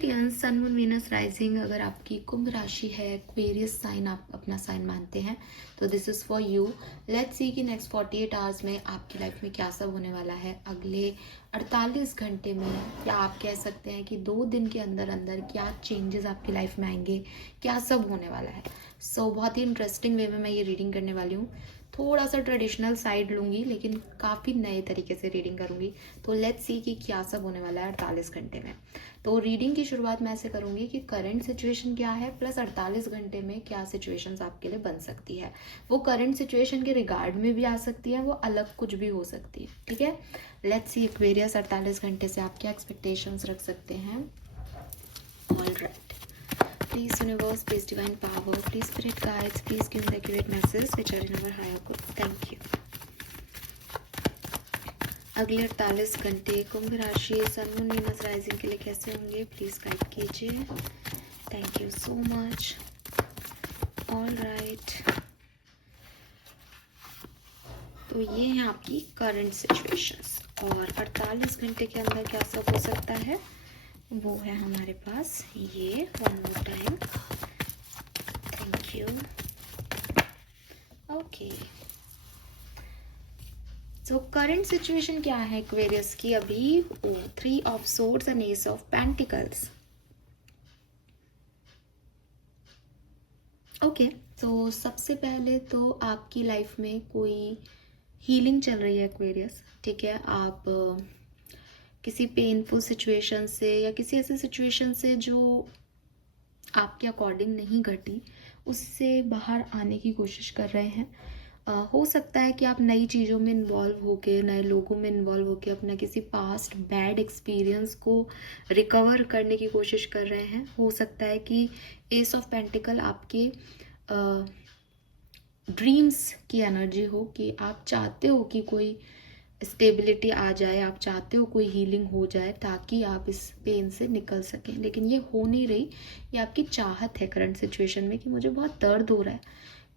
Aquarians, sun moon Venus rising, अगर आपकी कुंभ राशि है, एक्वेरियस साइन आप अपना साइन मानते हैं, तो this is for you. Let's see कि नेक्स्ट 48 आवर्स में आपकी लाइफ में क्या सब होने वाला है। अगले 48 घंटे में, या आप कह सकते हैं कि 2 दिन के अंदर अंदर क्या चेंजेस आपकी लाइफ में आएंगे, क्या सब होने वाला है। सो बहुत ही इंटरेस्टिंग वे में मैं ये रीडिंग करने वाली हूँ। थोड़ा सा ट्रेडिशनल साइड लूँगी, लेकिन काफ़ी नए तरीके से रीडिंग करूँगी। तो लेट्स सी कि क्या सब होने वाला है 48 घंटे में। तो रीडिंग की शुरुआत मैं ऐसे करूँगी कि करंट सिचुएशन क्या है, प्लस 48 घंटे में क्या सिचुएशंस आपके लिए बन सकती है। वो करंट सिचुएशन के रिगार्ड में भी आ सकती है, वो अलग कुछ भी हो सकती है। ठीक है, लेट्स सी एक्वेरियस 48 घंटे से आप क्या एक्सपेक्टेशंस रख सकते हैं। Alright, please universe, please divine power, please spirit guides, please give me the accurate messages which are in our higher good. Thank you. अगले 48 घंटे कुंभ राशि, सन मून वीनस राइजिंग के लिए कैसे होंगे, प्लीज गाइड कीजिए। Thank you so much. All right, तो ये है आपकी करंट सिचुएशंस, और 48 घंटे के अंदर क्या सब हो सकता है वो है हमारे पास ये। One more time, thank you. Okay, so current situation क्या है एक्वेरियस की अभी। 3 of swords and S of pentacles. Okay, तो सबसे पहले तो आपकी लाइफ में कोई हीलिंग चल रही है एक्वेरियस। ठीक है, आप किसी पेनफुल सिचुएशन से या किसी ऐसी सिचुएशन से जो आपके अकॉर्डिंग नहीं घटी, उससे बाहर आने की कोशिश कर रहे हैं। हो सकता है कि आप नई चीज़ों में इन्वॉल्व होके, नए लोगों में इन्वॉल्व होके अपना किसी पास्ट बैड एक्सपीरियंस को रिकवर करने की कोशिश कर रहे हैं। हो सकता है कि एस ऑफ पेंटिकल आपके ड्रीम्स की एनर्जी हो, कि आप चाहते हो कि कोई स्टेबिलिटी आ जाए, आप चाहते हो कोई हीलिंग हो जाए ताकि आप इस पेन से निकल सकें, लेकिन ये हो नहीं रही। ये आपकी चाहत है करंट सिचुएशन में कि मुझे बहुत दर्द हो रहा है,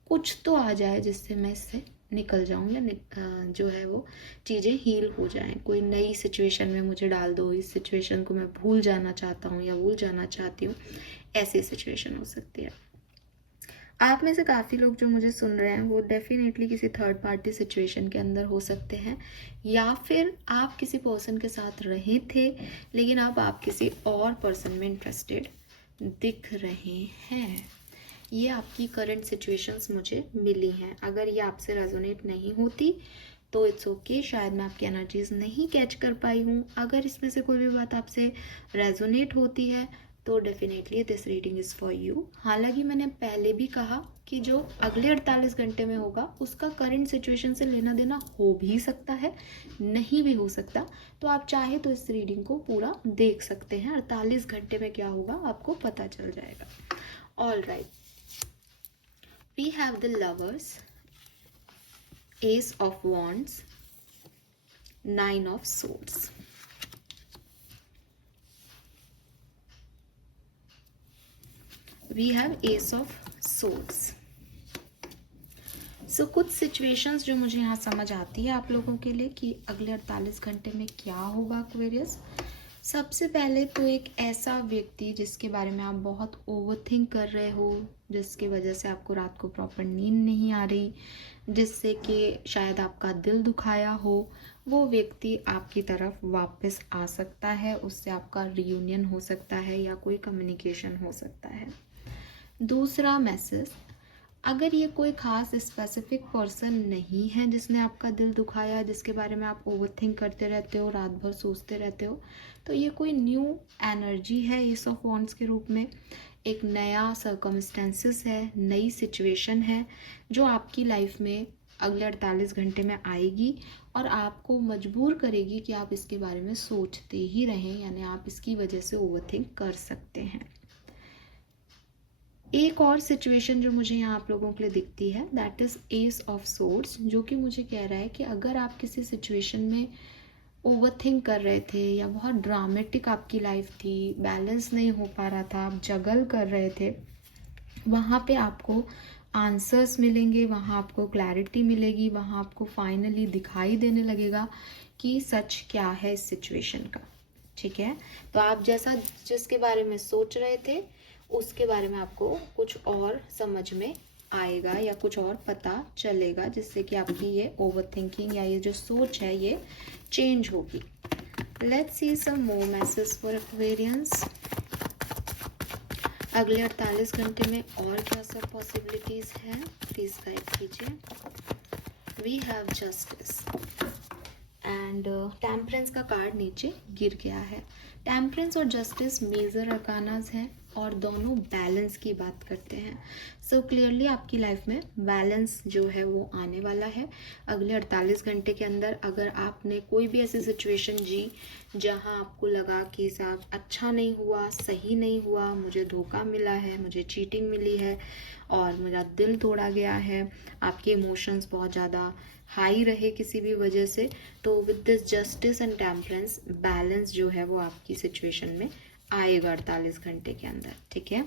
कुछ तो आ जाए जिससे मैं इससे निकल जाऊँ, या जो है वो चीज़ें हील हो जाएं। कोई नई सिचुएशन में मुझे डाल दो, इस सिचुएशन को मैं भूल जाना चाहता हूँ या भूल जाना चाहती हूँ, ऐसी सिचुएशन हो सकती है। आप में से काफ़ी लोग जो मुझे सुन रहे हैं वो डेफिनेटली किसी थर्ड पार्टी सिचुएशन के अंदर हो सकते हैं, या फिर आप किसी पर्सन के साथ रहे थे लेकिन अब आप किसी और पर्सन में इंटरेस्टेड दिख रहे हैं। ये आपकी करंट सिचुएशंस मुझे मिली हैं। अगर ये आपसे रेजोनेट नहीं होती तो इट्स ओके, शायद मैं आपकी एनर्जीज नहीं कैच कर पाई हूँ। अगर इसमें से कोई भी बात आपसे रेजोनेट होती है तो definitely this reading is for you. हालांकि मैंने पहले भी कहा कि जो अगले 48 घंटे में होगा उसका करंट सिचुएशन से लेना देना हो भी सकता है, नहीं भी हो सकता। तो आप चाहे तो इस रीडिंग को पूरा देख सकते हैं। 48 घंटे में क्या होगा आपको पता चल जाएगा। All right, we have the lovers, ace of wands, 9 of swords. We have ace of swords. So कुछ सिचुएशंस जो मुझे यहाँ समझ आती है आप लोगों के लिए कि अगले 48 घंटे में क्या होगा एक्वेरियस। सबसे पहले तो एक ऐसा व्यक्ति जिसके बारे में आप बहुत ओवरथिंक कर रहे हो, जिसकी वजह से आपको रात को प्रॉपर नींद नहीं आ रही, जिससे कि शायद आपका दिल दुखाया हो, वो व्यक्ति आपकी तरफ वापस आ सकता है। उससे आपका रियूनियन हो सकता है या कोई कम्युनिकेशन हो सकता है। दूसरा मैसेज, अगर ये कोई खास स्पेसिफिक पर्सन नहीं है जिसने आपका दिल दुखाया, जिसके बारे में आप ओवरथिंक करते रहते हो, रात भर सोचते रहते हो, तो ये कोई न्यू एनर्जी है एस ऑफ वॉन्ड्स के रूप में। एक नया सर्कमस्टेंसेस है, नई सिचुएशन है जो आपकी लाइफ में अगले 48 घंटे में आएगी और आपको मजबूर करेगी कि आप इसके बारे में सोचते ही रहें, यानी आप इसकी वजह से ओवरथिंक कर सकते हैं। एक और सिचुएशन जो मुझे यहाँ आप लोगों के लिए दिखती है, that is S of swords, जो कि मुझे कह रहा है कि अगर आप किसी सिचुएशन में ओवरथिंक कर रहे थे या बहुत ड्रामेटिक आपकी लाइफ थी, बैलेंस नहीं हो पा रहा था, आप जगल कर रहे थे, वहाँ पे आपको आंसर्स मिलेंगे, वहाँ आपको क्लैरिटी मिलेगी, वहाँ आपको फाइनली दिखाई देने लगेगा कि सच क्या है इस सिचुएशन का। ठीक है। तो आप जैसा जिसके बारे में सोच रहे थे उसके बारे में आपको कुछ और समझ में आएगा या कुछ और पता चलेगा, जिससे कि आपकी ये ओवर थिंकिंग या ये जो सोच है ये चेंज होगी। Let's see some more message for Aquarians. अगले 48 घंटे में और क्या सब पॉसिबिलिटीज हैं, प्लीज गाइड कीजिए। We have justice and temperance का कार्ड नीचे गिर गया है। टेम्परेंस और जस्टिस मेजर अरकानाज हैं और दोनों बैलेंस की बात करते हैं। सो क्लियरली आपकी लाइफ में बैलेंस जो है वो आने वाला है अगले 48 घंटे के अंदर। अगर आपने कोई भी ऐसी सिचुएशन जी जहां आपको लगा कि साहब अच्छा नहीं हुआ, सही नहीं हुआ, मुझे धोखा मिला है, मुझे चीटिंग मिली है और मेरा दिल तोड़ा गया है, आपके इमोशंस बहुत ज़्यादा हाई रहे किसी भी वजह से, तो with this justice and temperance balance जो है वो आपकी सिचुएशन में आएगा 48 घंटे के अंदर। ठीक है।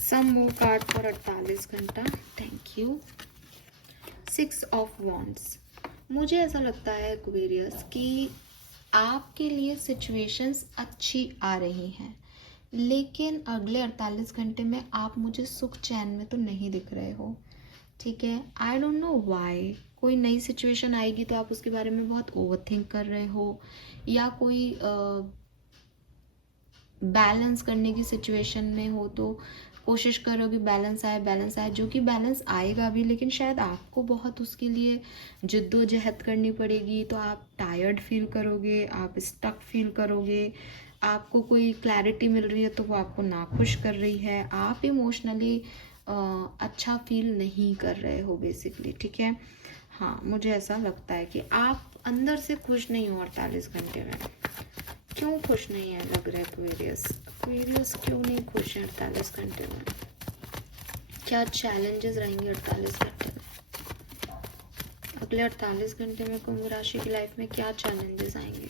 सम मोर कार्ड फॉर 48 घंटा। Thank you. 6 of wands. मुझे ऐसा लगता है एक्वेरियस कि आपके लिए सिचुएशंस अच्छी आ रही हैं, लेकिन अगले 48 घंटे में आप मुझे सुख चैन में तो नहीं दिख रहे हो। ठीक है। I don't know why. कोई नई सिचुएशन आएगी तो आप उसके बारे में बहुत ओवर थिंक कर रहे हो, या कोई बैलेंस करने की सिचुएशन में हो तो कोशिश करो कि बैलेंस आए, जो कि बैलेंस आएगा भी, लेकिन शायद आपको बहुत उसके लिए जिद्दोजहद करनी पड़ेगी। तो आप टायर्ड फील करोगे, आप स्टक फील करोगे, आपको कोई क्लैरिटी मिल रही है तो वो आपको नाखुश कर रही है, आप इमोशनली अच्छा फील नहीं कर रहे हो बेसिकली। ठीक है। हाँ, मुझे ऐसा लगता है कि आप अंदर से खुश नहीं हो 48 घंटे में। क्यों खुश नहीं है लग रहा है एक्वेरियस क्यों नहीं खुश है 48 घंटे में? क्या चैलेंजेस रहेंगे 48 घंटे में? अगले 48 घंटे में कुंभ राशि की लाइफ में क्या चैलेंजेस आएंगे?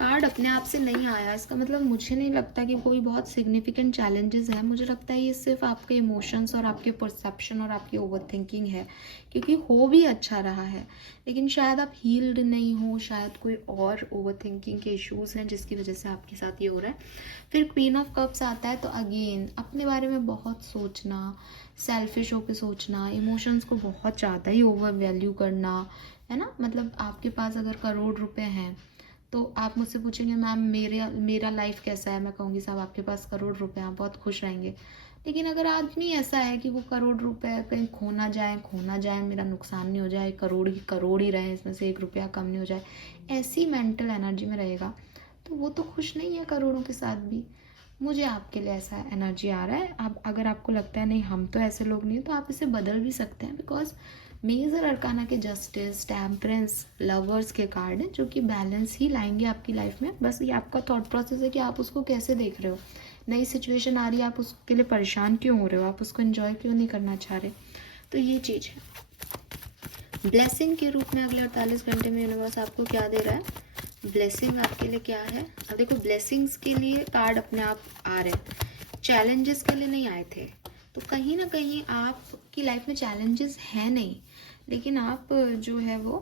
कार्ड अपने आप से नहीं आया, इसका मतलब मुझे नहीं लगता कि कोई बहुत सिग्निफिकेंट चैलेंजेस हैं। मुझे लगता है ये सिर्फ आपके इमोशंस और आपके परसेप्शन और आपकी ओवर थिंकिंग है, क्योंकि हो भी अच्छा रहा है लेकिन शायद आप हील्ड नहीं हो, शायद कोई और ओवर थिंकिंग के इश्यूज हैं जिसकी वजह से आपके साथ ये हो रहा है। फिर क्वीन ऑफ कप्स आता है तो अगेन अपने बारे में बहुत सोचना, सेल्फिश होकर सोचना, इमोशंस को बहुत ज़्यादा ही ओवर वैल्यू करना, है ना। मतलब आपके पास अगर करोड़ रुपए हैं तो आप मुझसे पूछेंगे मैम मेरा लाइफ कैसा है, मैं कहूँगी साहब आपके पास करोड़ रुपए हैं, आप बहुत खुश रहेंगे। लेकिन अगर आदमी ऐसा है कि वो करोड़ रुपए कहीं खोना जाए, मेरा नुकसान नहीं हो जाए, करोड़ ही रहे, इसमें से 1 रुपया कम नहीं हो जाए, ऐसी मेंटल एनर्जी में रहेगा तो वो तो खुश नहीं है करोड़ों के साथ भी। मुझे आपके लिए ऐसा एनर्जी आ रहा है। आप अगर आपको लगता है नहीं हम तो ऐसे लोग नहीं, तो आप इसे बदल भी सकते हैं, बिकॉज मेजर अरकाना के जस्टिस, टेम्परेंस, लवर्स के कार्ड हैं जो कि बैलेंस ही लाएंगे आपकी लाइफ में। बस ये आपका थॉट प्रोसेस है कि आप उसको कैसे देख रहे हो। नई सिचुएशन आ रही है, आप उसके लिए परेशान क्यों हो रहे हो, आप उसको एंजॉय क्यों नहीं करना चाह रहे। तो ये चीज़ है। ब्लेसिंग के रूप में अगले 48 घंटे में यूनिवर्स आपको क्या दे रहा है? ब्लेसिंग आपके लिए क्या है? अब देखो, ब्लेसिंग्स के लिए कार्ड अपने आप आ रहे हैं, चैलेंजेस के लिए नहीं आए थे। तो कहीं ना कहीं आपकी लाइफ में चैलेंजेस हैं नहीं, लेकिन आप जो है वो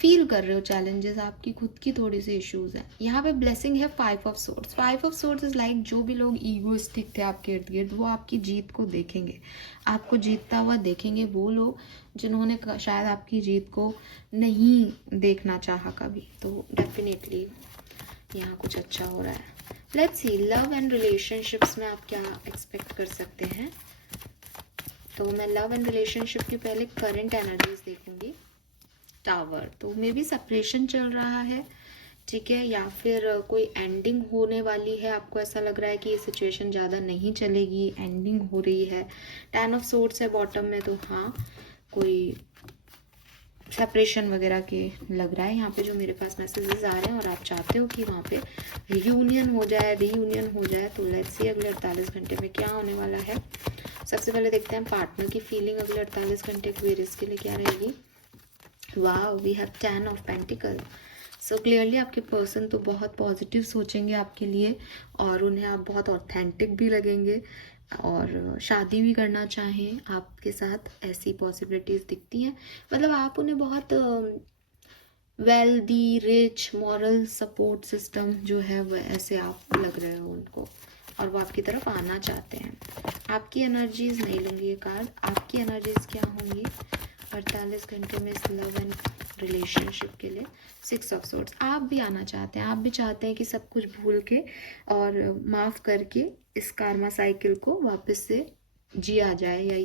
फील कर रहे हो चैलेंजेस, आपकी खुद की थोड़ी सी इश्यूज हैं। यहाँ पे ब्लेसिंग है 5 of swords. 5 of swords is like जो भी लोग ईगोइस्टिक थे आपके इर्द गिर्द, वो आपकी जीत को देखेंगे, आपको जीतता हुआ देखेंगे। वो लोग जिन्होंने शायद आपकी जीत को नहीं देखना चाहा कभी, तो डेफिनेटली यहाँ कुछ अच्छा हो रहा है। Let's see love and relationships में आप क्या एक्सपेक्ट कर सकते हैं। तो मैं लव एंड रिलेशनशिप की पहले करंट एनर्जीज देखूंगी। टावर, तो मे बी सेपरेशन चल रहा है, ठीक है, या फिर कोई एंडिंग होने वाली है। आपको ऐसा लग रहा है कि ये सिचुएशन ज़्यादा नहीं चलेगी, एंडिंग हो रही है। 10 ऑफ सोर्ड्स है बॉटम में, तो हाँ कोई सेपरेशन वगैरह के लग रहा है यहाँ पे जो मेरे पास मैसेजेस आ रहे हैं, और आप चाहते हो कि वहाँ पे रीयूनियन हो जाए। तो लेट्स सी अगले 48 घंटे में क्या होने वाला है। सबसे पहले देखते हैं पार्टनर की फीलिंग अगले 48 घंटे एक्वेरियस के लिए क्या रहेगी। Wow, we have 10 of pentacles. So clearly आपके पर्सन तो बहुत पॉजिटिव सोचेंगे आपके लिए, और उन्हें आप बहुत ऑथेंटिक भी लगेंगे। और शादी भी करना चाहें आपके साथ, ऐसी पॉसिबिलिटीज़ दिखती हैं। मतलब आप उन्हें बहुत wealthy, rich, moral support system जो है वो ऐसे आप लग रहे हो उनको, और वो आपकी तरफ आना चाहते हैं। आपकी एनर्जीज नहीं लूँगी ये कार्ड, आपकी एनर्जीज क्या होंगी 48 घंटे में इस लव एंड रिलेशनशिप के लिए। 6 ऑफ सोर्ड्स, आप भी आना चाहते हैं, आप भी चाहते हैं कि सब कुछ भूल के और माफ़ करके इस कार्मा साइकिल को वापस से जिया जाए, या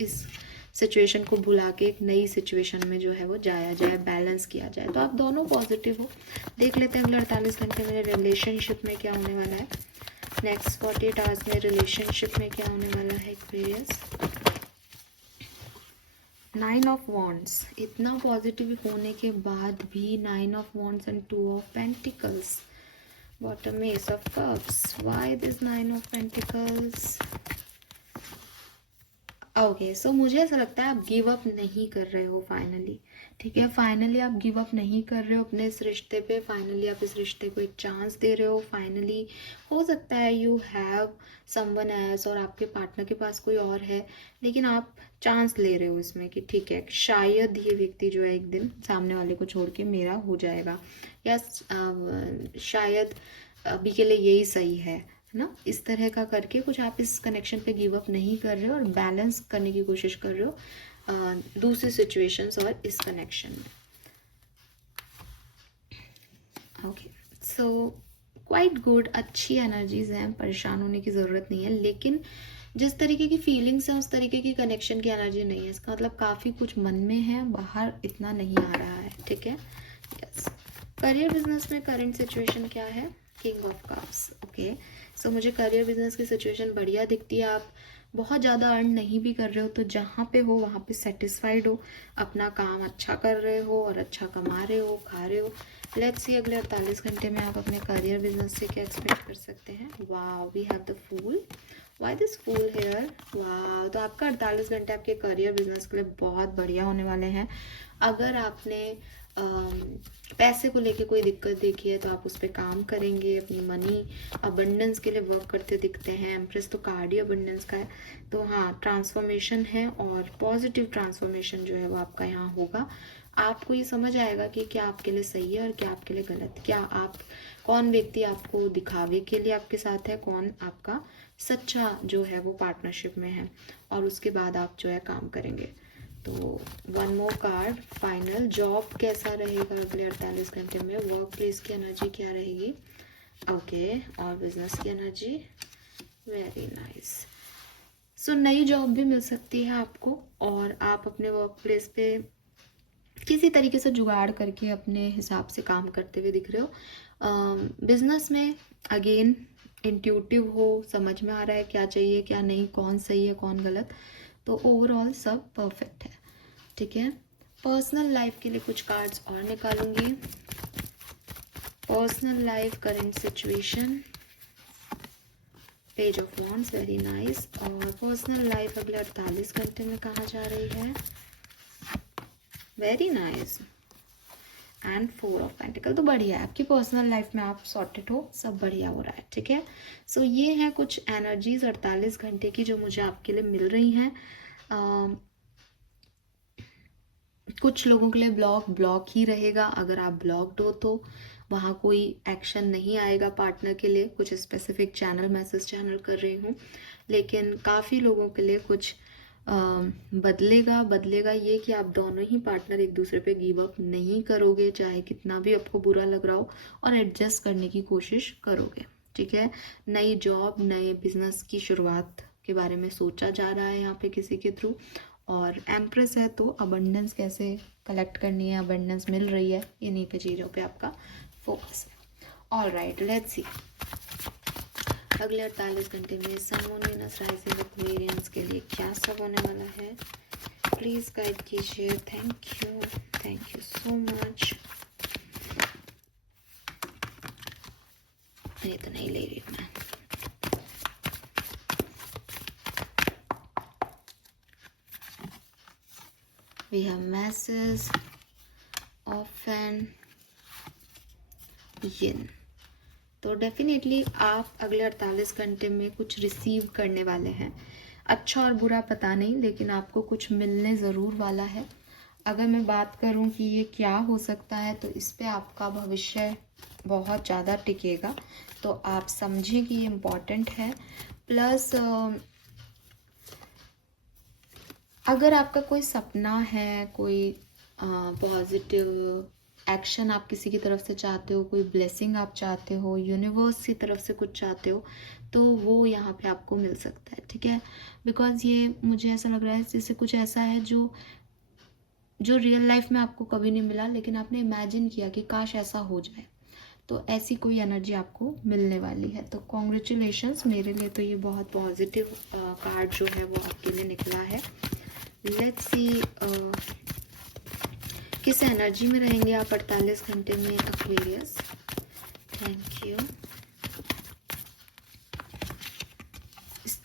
इस सिचुएशन को भुला के एक नई सिचुएशन में जो है वो जाया जाए, बैलेंस किया जाए। तो आप दोनों पॉजिटिव हो। देख लेते हैं अगले 48 घंटे में रिलेशनशिप में क्या होने वाला है। नेक्स्ट 48 आवर्स में रिलेशनशिप में क्या होने वाला है एक्वेरियस। 9 ऑफ वॉन्ड्स, इतना पॉजिटिव होने के बाद भी 9 of wands and 2 of pentacles, bottom में ace of cups. Why this 9 of pentacles? Okay, so मुझे ऐसा लगता है आप गिव अप नहीं कर रहे हो फाइनली। ठीक है, फाइनली आप गिव अप नहीं कर रहे हो अपने इस रिश्ते पे। फाइनली आप इस रिश्ते को एक चांस दे रहे हो। फाइनली हो सकता है यू हैव समवन एल्स, और आपके पार्टनर के पास कोई और है, लेकिन आप चांस ले रहे हो इसमें कि ठीक है शायद ये व्यक्ति जो है एक दिन सामने वाले को छोड़ के मेरा हो जाएगा, या शायद अभी के लिए यही सही है ना। इस तरह का करके कुछ आप इस कनेक्शन पे गिव अप नहीं कर रहे हो और बैलेंस करने की कोशिश कर रहे हो दूसरी सिचुएशंस और इस कनेक्शन में। ओके, सो क्वाइट गुड, अच्छी एनर्जीज हैं, परेशान होने की ज़रूरत नहीं है। लेकिन जिस तरीके की फीलिंग्स हैं उस तरीके की कनेक्शन की एनर्जी नहीं है। इसका मतलब काफ़ी कुछ मन में है, बाहर इतना नहीं आ रहा है। ठीक है, यस। करियर बिजनेस में करंट सिचुएशन क्या है? King of cups. Okay, so मुझे करियर बिजनेस की सिचुएशन बढ़िया दिखती है। आप बहुत ज़्यादा अर्न नहीं भी कर रहे हो, तो जहाँ पे हो वहाँ पे सेटिस्फाइड हो, अपना काम अच्छा कर रहे हो और अच्छा कमा रहे हो, खा रहे हो। लेट्स सी अगले 48 घंटे में आप अपने करियर बिजनेस से क्या एक्सपेक्ट कर सकते हैं। वाह, we have the fool. Why this fool here? वाह, तो आपका 48 घंटे आपके करियर बिजनेस के लिए बहुत बढ़िया होने वाले हैं। अगर आपने पैसे को लेके कोई दिक्कत देखी है तो आप उस पर काम करेंगे, अपनी मनी अबंडेंस के लिए वर्क करते दिखते हैं। एम्प्रेस तो कार्ड ही अबंडेंस का है, तो हाँ ट्रांसफॉर्मेशन है, और पॉजिटिव ट्रांसफॉर्मेशन जो है वो आपका यहाँ होगा। आपको ये समझ आएगा कि क्या आपके लिए सही है और क्या आपके लिए गलत, क्या आप कौन व्यक्ति आपको दिखावे के लिए आपके साथ है, कौन आपका सच्चा जो है वो पार्टनरशिप में है, और उसके बाद आप जो है काम करेंगे। तो one more card, final. Job कैसा रहेगा अगले 48 घंटे में? वर्क प्लेस की एनर्जी क्या रहेगी? ओके, और बिजनेस की एनर्जी? Very nice. सो नई जॉब भी मिल सकती है आपको, और आप अपने वर्क प्लेस पे किसी तरीके से जुगाड़ करके अपने हिसाब से काम करते हुए दिख रहे हो। बिजनेस में अगेन इंट्यूटिव हो, समझ में आ रहा है क्या चाहिए क्या नहीं, कौन सही है कौन गलत, तो ओवरऑल सब परफेक्ट है। ठीक है, पर्सनल लाइफ के लिए कुछ कार्ड्स और निकालूंगी। Personal life current situation, page of wands, very nice. और पर्सनल लाइफ अगले 48 घंटे में कहाँ जा रही है? Very nice, and 4 of pentacle. तो बढ़िया है, आपकी पर्सनल लाइफ में आप सॉर्टेड हो, सब बढ़िया हो रहा है। ठीक है, सो ये है कुछ एनर्जीज 48 घंटे की जो मुझे आपके लिए मिल रही हैं। कुछ लोगों के लिए ब्लॉक ही रहेगा। अगर आप ब्लॉक्ड हो तो वहाँ कोई एक्शन नहीं आएगा पार्टनर के लिए। कुछ स्पेसिफिक चैनल मैसेज चैनल कर रही हूँ, लेकिन काफ़ी लोगों के लिए कुछ बदलेगा ये कि आप दोनों ही पार्टनर एक दूसरे पे गिव अप नहीं करोगे, चाहे कितना भी आपको बुरा लग रहा हो, और एडजस्ट करने की कोशिश करोगे। ठीक है, नई जॉब, नए बिजनेस की शुरुआत के बारे में सोचा जा रहा है यहाँ पे किसी के थ्रू। और एम्प्रेस है तो अबंडेंस कैसे कलेक्ट करनी है, अबंडेंस मिल रही है, इन्हीं पे चीज़ों पे आपका फोकस है। ऑल राइट, लेट्स सी अगले 48 घंटे में sun moon Venus rising Aquarians के लिए क्या सब होने वाला है। प्लीज गाइड कीजिए। Thank you so much. ये तो नहीं ले रही मैं। We have masses of an yin. तो डेफिनेटली आप अगले 48 घंटे में कुछ रिसीव करने वाले हैं। अच्छा और बुरा पता नहीं, लेकिन आपको कुछ मिलने ज़रूर वाला है। अगर मैं बात करूं कि ये क्या हो सकता है, तो इस पे आपका भविष्य बहुत ज़्यादा टिकेगा, तो आप समझें कि ये इम्पॉर्टेंट है। प्लस अगर आपका कोई सपना है, कोई पॉजिटिव एक्शन आप किसी की तरफ से चाहते हो, कोई ब्लेसिंग आप चाहते हो, यूनिवर्स की तरफ से कुछ चाहते हो, तो वो यहाँ पे आपको मिल सकता है, ठीक है। बिकॉज ये मुझे ऐसा लग रहा है जैसे कुछ ऐसा है जो जो रियल लाइफ में आपको कभी नहीं मिला, लेकिन आपने इमेजिन किया कि काश ऐसा हो जाए, तो ऐसी कोई एनर्जी आपको मिलने वाली है। तो कॉन्ग्रेचुलेशंस, मेरे लिए तो ये बहुत पॉजिटिव कार्ड जो है वो आपके लिए निकला है। लेट्स सी किस एनर्जी में रहेंगे आप 48 घंटे में Aquarius. Thank you.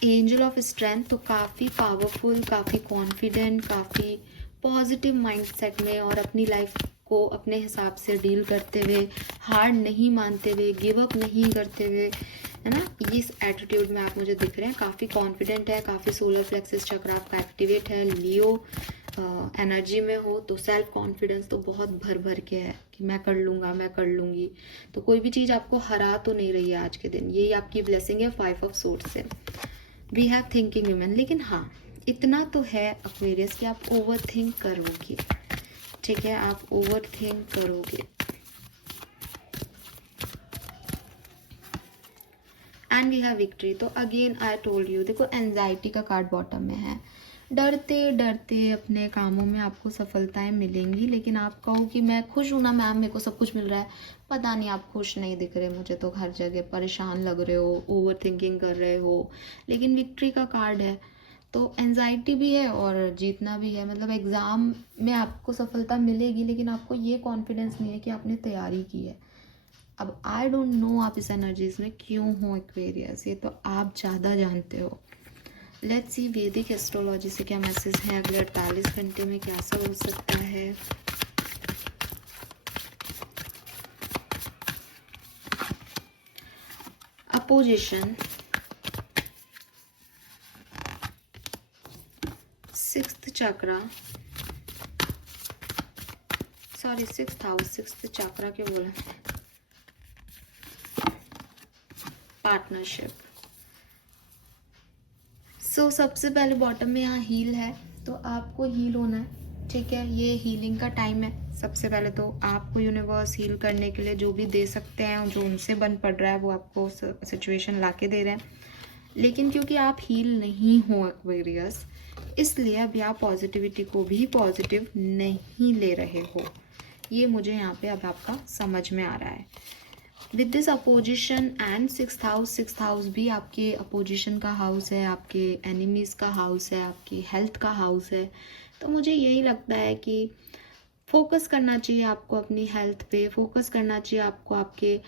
Angel of strength, तो काफ़ी पावरफुल, काफ़ी कॉन्फिडेंट, काफ़ी पॉजिटिव माइंडसेट में और अपनी लाइफ को अपने हिसाब से डील करते हुए, हार नहीं मानते हुए, गिव अप नहीं करते हुए, है ना, इस एटीट्यूड में आप मुझे दिख रहे हैं। काफ़ी कॉन्फिडेंट है, काफ़ी सोलर प्लेक्सस चक्र आपका एक्टिवेट है, लियो एनर्जी में हो, तो सेल्फ कॉन्फिडेंस तो बहुत भर भर के है कि मैं कर लूँगा, मैं कर लूँगी। तो कोई भी चीज़ आपको हरा तो नहीं रही है आज के दिन, यही आपकी ब्लेसिंग है 5 ऑफ सोर्ड से। वी हैव थिंकिंग ह्यूमन, लेकिन हाँ इतना तो है एक्वेरियस कि आप ओवर थिंक करोगे, ठीक है, आप ओवर थिंक करोगे। एंड वी हैव विक्ट्री, तो अगेन आई टोल्ड यू, देखो एंजाइटी का कार्ड बॉटम में है। डरते डरते अपने कामों में आपको सफलताएं मिलेंगी, लेकिन आप कहो कि मैं खुश हूं ना मैम, मेरे को सब कुछ मिल रहा है, पता नहीं आप खुश नहीं दिख रहे मुझे, तो हर जगह परेशान लग रहे हो, ओवर थिंकिंग कर रहे हो। लेकिन विक्ट्री का कार्ड है, तो एंजाइटी भी है और जीतना भी है। मतलब एग्ज़ाम में आपको सफलता मिलेगी, लेकिन आपको ये कॉन्फिडेंस नहीं है कि आपने तैयारी की है। अब आई डोंट नो आप इस एनर्जीज में क्यों हो एक्वेरियस, ये तो आप ज़्यादा जानते हो। लेट्स सी वैदिक एस्ट्रोलॉजी से क्या मैसेज है अगले 48 घंटे में, क्या सब हो सकता है। अपोजिशन, 6th चक्रा, सॉरी 6th हाउस, 6th चक्रा क्यों बोला, पार्टनरशिप। सो सबसे पहले बॉटम में यहाँ हील है, तो आपको हील होना है, ठीक है, ये हीलिंग का टाइम है। सबसे पहले तो आपको यूनिवर्स हील करने के लिए जो भी दे सकते हैं, जो उनसे बन पड़ रहा है वो आपको सिचुएशन ला के दे रहे हैं। लेकिन क्योंकि आप हील नहीं हो एक्वेरियस, इसलिए अभी आप पॉजिटिविटी को भी पॉजिटिव नहीं ले रहे हो, ये मुझे यहाँ पे अब आपका समझ में आ रहा है। With this opposition and 6th house भी आपके अपोजिशन का हाउस है, आपके एनिमीज़ का हाउस है, आपकी हेल्थ का हाउस है। तो मुझे यही लगता है कि फोकस करना चाहिए आपको अपनी हेल्थ पे, फोकस करना चाहिए आपको आपके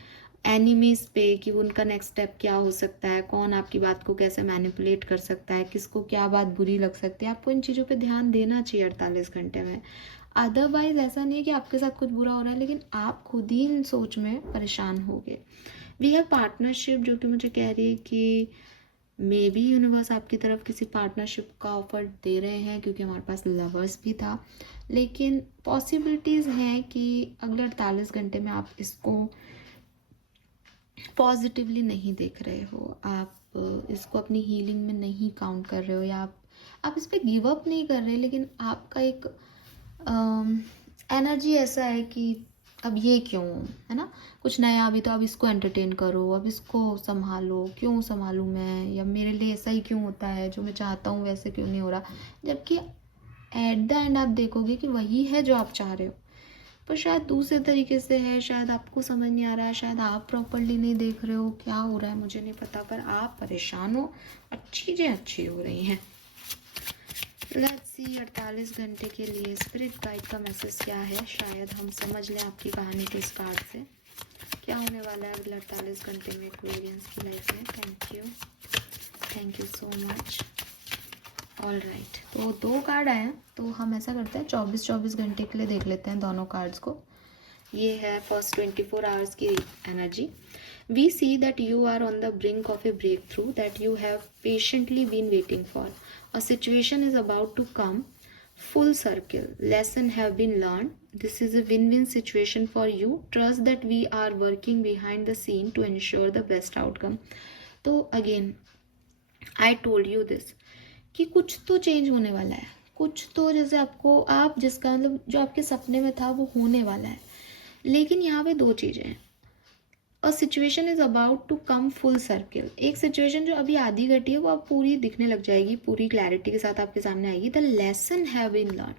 एनिमीज़ पे कि उनका नेक्स्ट स्टेप क्या हो सकता है, कौन आपकी बात को कैसे मैनिपुलेट कर सकता है, किसको क्या बात बुरी लग सकती है। आपको इन चीज़ों पे ध्यान देना चाहिए 48 घंटे में। अदरवाइज ऐसा नहीं है कि आपके साथ कुछ बुरा हो रहा है, लेकिन आप खुद ही इन सोच में परेशान होगे। वी हैव पार्टनरशिप, जो कि मुझे कह रही है कि मे बी यूनिवर्स आपकी तरफ किसी पार्टनरशिप का ऑफर दे रहे हैं, क्योंकि हमारे पास लवर्स भी था। लेकिन पॉसिबिलिटीज़ हैं कि अगले 48 घंटे में आप इसको पॉजिटिवली नहीं देख रहे हो, आप इसको अपनी हीलिंग में नहीं काउंट कर रहे हो, या आप इस पर गिव अप नहीं कर रहे, लेकिन आपका एक एनर्जी ऐसा है कि अब ये क्यों, है ना, कुछ नया अभी, तो अब इसको एंटरटेन करो, अब इसको संभालो, क्यों संभालूँ मैं, या मेरे लिए ऐसा ही क्यों होता है, जो मैं चाहता हूँ वैसे क्यों नहीं हो रहा। जबकि एट द एंड आप देखोगे कि वही है जो आप चाह रहे हो, पर शायद दूसरे तरीके से है, शायद आपको समझ नहीं आ रहा है, शायद आप प्रॉपरली नहीं देख रहे हो क्या हो रहा है, मुझे नहीं पता, पर आप परेशान हो और चीज़ें अच्छी हो रही हैं। लेट्स सी 48 घंटे के लिए स्पिरिट गाइड का मैसेज क्या है, शायद हम समझ लें आपकी कहानी के इस कार्ड से क्या होने वाला है अगले 48 घंटे में एक्वेरियंस की लाइफ में। Thank you so much. All right, तो 2 कार्ड आए हैं, तो हम ऐसा करते हैं 24 घंटे के लिए देख लेते हैं दोनों कार्ड्स को। ये है फर्स्ट 24 आवर्स की energy. We see that you are on the brink of a breakthrough that you have patiently been waiting for. A situation is about to come full circle. Lesson have been learned. This is a win-win situation for you. Trust that we are working behind the scene to ensure the best outcome. तो again I told you this कि कुछ तो change होने वाला है, कुछ तो जैसे आपको आप जिसका मतलब जो आपके सपने में था वो होने वाला है. लेकिन यहाँ पे दो चीज़ें हैं. A situation is about to come full circle. एक सिचुएशन जो अभी आधी घटी है वो अब पूरी दिखने लग जाएगी, पूरी क्लैरिटी के साथ आपके सामने आएगी. The lesson have been learn.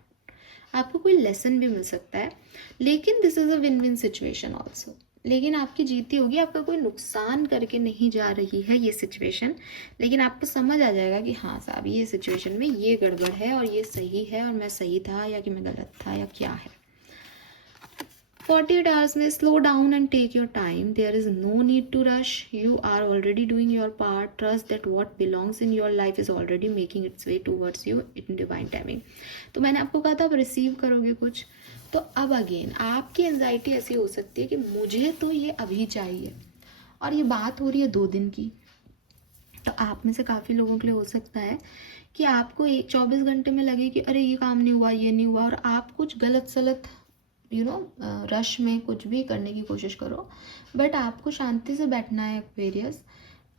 आपको कोई लेसन भी मिल सकता है, लेकिन this is a win win situation also. लेकिन आपकी जीती होगी, आपका कोई नुकसान करके नहीं जा रही है ये सिचुएशन. लेकिन आपको समझ आ जाएगा कि हाँ साहब ये सिचुएशन में ये गड़बड़ है और ये सही है और मैं सही था या कि मैं गलत था या क्या है. 48 hours में slow down and take your time. There is no need to rush. You are already doing your part. Trust that what belongs in your life is already making its way towards you in divine timing. तो मैंने आपको कहा था आप receive करोगे कुछ. तो अब अगेन आपकी एंजाइटी ऐसी हो सकती है कि मुझे तो ये अभी चाहिए, और ये बात हो रही है 2 दिन की. तो आप में से काफ़ी लोगों के लिए हो सकता है कि आपको 24 घंटे में लगे कि अरे ये काम नहीं हुआ, ये नहीं हुआ, और आप कुछ गलत सलत रश में कुछ भी करने की कोशिश करो. बट आपको शांति से बैठना है एक्वेरियस.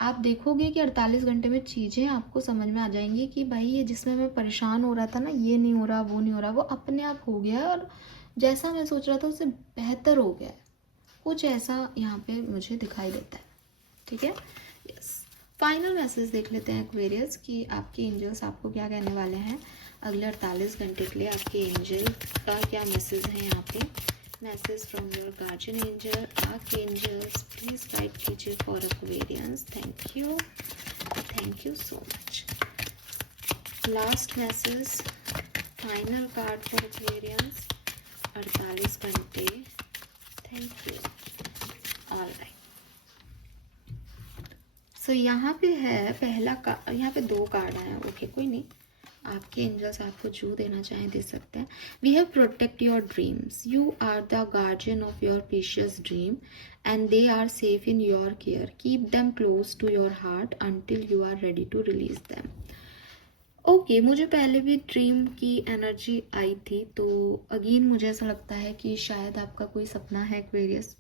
आप देखोगे कि 48 घंटे में चीज़ें आपको समझ में आ जाएंगी कि भाई ये जिसमें मैं परेशान हो रहा था ना, ये नहीं हो रहा, वो नहीं हो रहा, वो अपने आप हो गया है, और जैसा मैं सोच रहा था उससे बेहतर हो गया है. कुछ ऐसा यहाँ पे मुझे दिखाई देता है. ठीक है. यस. फाइनल मैसेज देख लेते हैं एक्वेरियस कि आपके एंजल्स आपको क्या कहने वाले हैं अगले 48 घंटे के लिए. आपके एंजल का क्या मैसेज है यहाँ पे. Message from your guardian angel. Archangels please guide कीजिए for Aquarians. Thank you so much. Last message, final card for Aquarians 48 घंटे. Thank you. ऑलराइट. सो यहाँ पे है पहला कार्ड, यहाँ पे 2 कार्ड हैं. ओके कोई नहीं, आपके एंजल्स आपको जो देना चाहें दे सकते हैं. We have protect your dreams. You are the guardian of your precious dream and they are safe in your care. Keep them close to your heart until you are ready to release them. Okay, मुझे पहले भी dream की energy आई थी, तो again मुझे ऐसा लगता है कि शायद आपका कोई सपना है एक्वेरियस,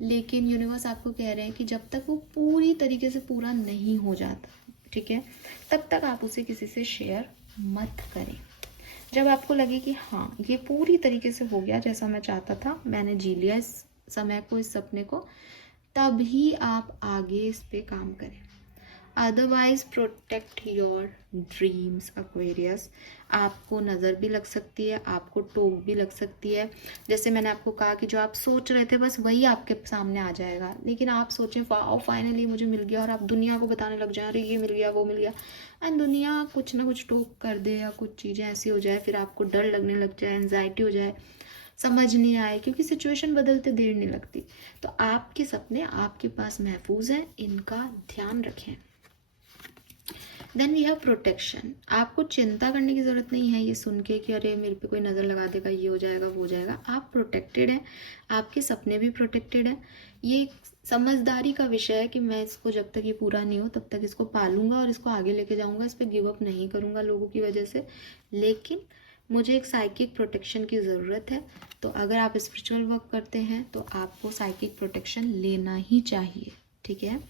लेकिन यूनिवर्स आपको कह रहे हैं कि जब तक वो पूरी तरीके से पूरा नहीं हो जाता, ठीक है, तब तक आप उसे किसी से शेयर मत करें. जब आपको लगे कि हाँ ये पूरी तरीके से हो गया जैसा मैं चाहता था, मैंने जी लिया इस समय को, इस सपने को, तभी आप आगे इस पे काम करें. Otherwise protect your dreams Aquarius. आपको नज़र भी लग सकती है, आपको टोक भी लग सकती है. जैसे मैंने आपको कहा कि जो आप सोच रहे थे बस वही आपके सामने आ जाएगा, लेकिन आप सोचें वाओ फाइनली मुझे मिल गया, और आप दुनिया को बताने लग जाए अरे ये मिल गया वो मिल गया, एंड दुनिया कुछ ना कुछ टोक कर दे या कुछ चीज़ें ऐसी हो जाए, फिर आपको डर लगने लग जाए, एंजाइटी हो जाए, समझ नहीं आए, क्योंकि सिचुएशन बदलते देर नहीं लगती. तो आपके सपने आपके पास महफूज हैं, इनका ध्यान रखें. Then we have protection. आपको चिंता करने की ज़रूरत नहीं है ये सुन के कि अरे मेरे पे कोई नज़र लगा देगा, ये हो जाएगा वो हो जाएगा. आप प्रोटेक्टेड हैं, आपके सपने भी प्रोटेक्टेड हैं. ये समझदारी का विषय है कि मैं इसको जब तक ये पूरा नहीं हो तब तक इसको पालूंगा और इसको आगे लेके जाऊंगा, इस पर गिव अप नहीं करूंगा लोगों की वजह से. लेकिन मुझे एक साइकिक प्रोटेक्शन की ज़रूरत है. तो अगर आप स्पिरिचुअल वर्क करते हैं तो आपको साइकिक प्रोटेक्शन लेना ही चाहिए. ठीक है.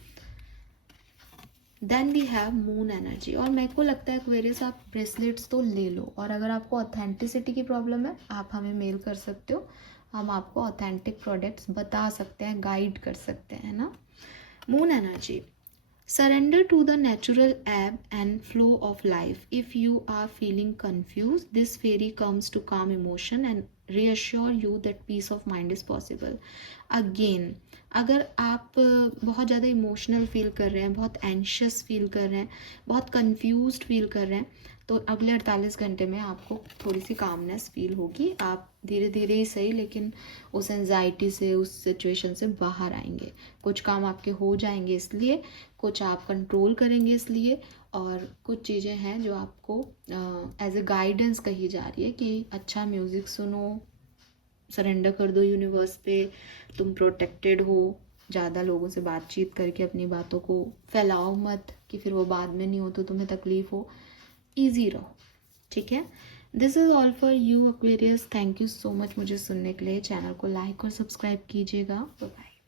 Then we have moon energy. और मेरे को लगता है एक्वेरियस आप ब्रेसलेट्स तो ले लो, और अगर आपको ऑथेंटिसिटी की प्रॉब्लम है आप हमें मेल कर सकते हो, हम आपको ऑथेंटिक प्रोडक्ट्स बता सकते हैं, गाइड कर सकते हैं ना. Moon energy. Surrender to the natural ebb and flow of life. If you are feeling confused, this fairy comes to calm emotion and reassure you that peace of mind is possible. Again, अगर आप बहुत ज़्यादा emotional feel कर रहे हैं, बहुत anxious feel कर रहे हैं, बहुत कंफ्यूज्ड फील कर रहे हैं, तो अगले 48 घंटे में आपको थोड़ी सी कामनेस फील होगी. आप धीरे धीरे ही सही, लेकिन उस एंजाइटी से, उस सिचुएशन से बाहर आएंगे. कुछ काम आपके हो जाएंगे इसलिए, कुछ आप कंट्रोल करेंगे इसलिए, और कुछ चीज़ें हैं जो आपको एज ए गाइडेंस कही जा रही है कि अच्छा म्यूज़िक सुनो, सरेंडर कर दो यूनिवर्स पे, तुम प्रोटेक्टेड हो, ज़्यादा लोगों से बातचीत करके अपनी बातों को फैलाओ मत कि फिर वो बाद में नहीं हो तो तुम्हें तकलीफ़ हो। ईजी रहो, ठीक है। This is all for you Aquarius. Thank you so much मुझे सुनने के लिए। चैनल को लाइक और सब्सक्राइब कीजिएगा। Bye bye.